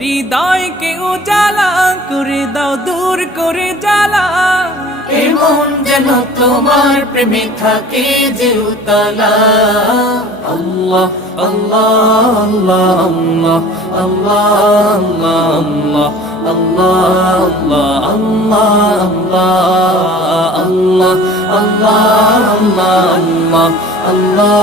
হৃদয়কে উজালা করে দাও, দূর করে জ্বালা। এমন যেন তোমার প্রেমে থাকে যে উতলা। আল্লাহ আল্লাহ আল্লাহ আল্লাহ আল্লাহ আল্লাহ আল্লাহ আল্লাহ আল্লাহ আল্লাহ আল্লাহ